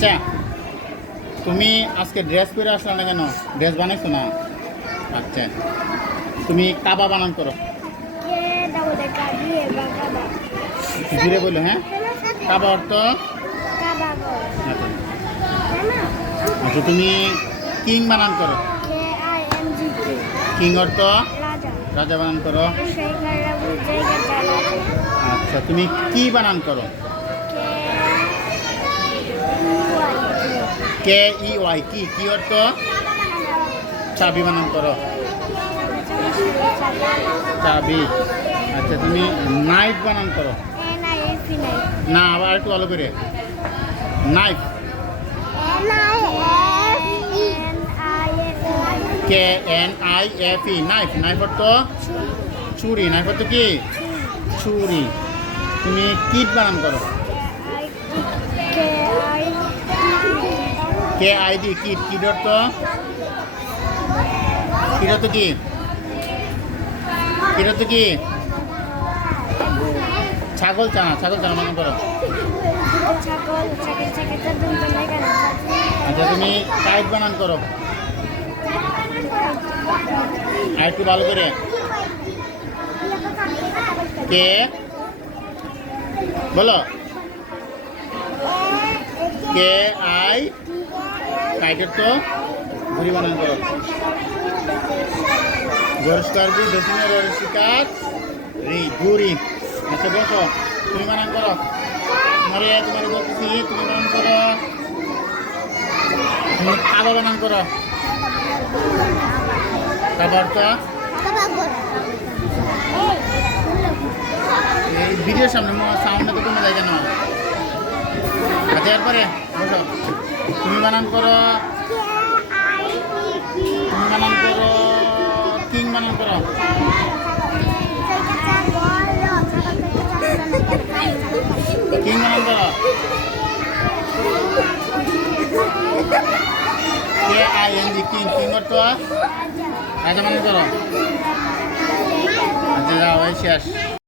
আচ্ছা তুমি আজকে ড্রেস পরে আসলে না কেন? ড্রেস বানাইছো না? আচ্ছা তুমি কাবা বানান করো। ধীরে বলো হ্যাঁ? কাবা অর্থ? আচ্ছা তুমি কিং বানান করো। কে অর্থ? রাজা বানান করো। আচ্ছা তুমি কি বানান করো? কে ই ওয়াই কি কি অর্থ? চাবি বানান করো। চাবি। আচ্ছা তুমি নাইফ বানান করো। না, আবার একটু ভালো করে। Knife. K N I F E, knife. Knife অর্থ ছুরি নাইফ অর্থ কি? ছুরি তুমি কিট বানান করো। K I D kit kit অর্থ কিট অর্থ কি কিট অর্থ কি ছাগল চানা ছাগল চানা বানান করো আচ্ছা তুমি কাইট বানান করো আর একটু ভালো করে কে বলো কে আই কাইটের তো ঘুরি বানান করো গরিষ্কার বি দশমিক গরিষ্কার রি ঘুরি আচ্ছা বসো। তুমি বানান করো। মারিয়া তোমার বলতেছি, তুমি বানান করো। তুমি কাবা বানান করো। ভিডিওর সামনে তো কমে যায় কেন আচ্ছা এরপরে, বসো। তুমি বানান করো, তুমি বানান করো কিং বানান করো। কিং বানান করো। রাজা বানান করো। আচ্ছা যাও শেষ।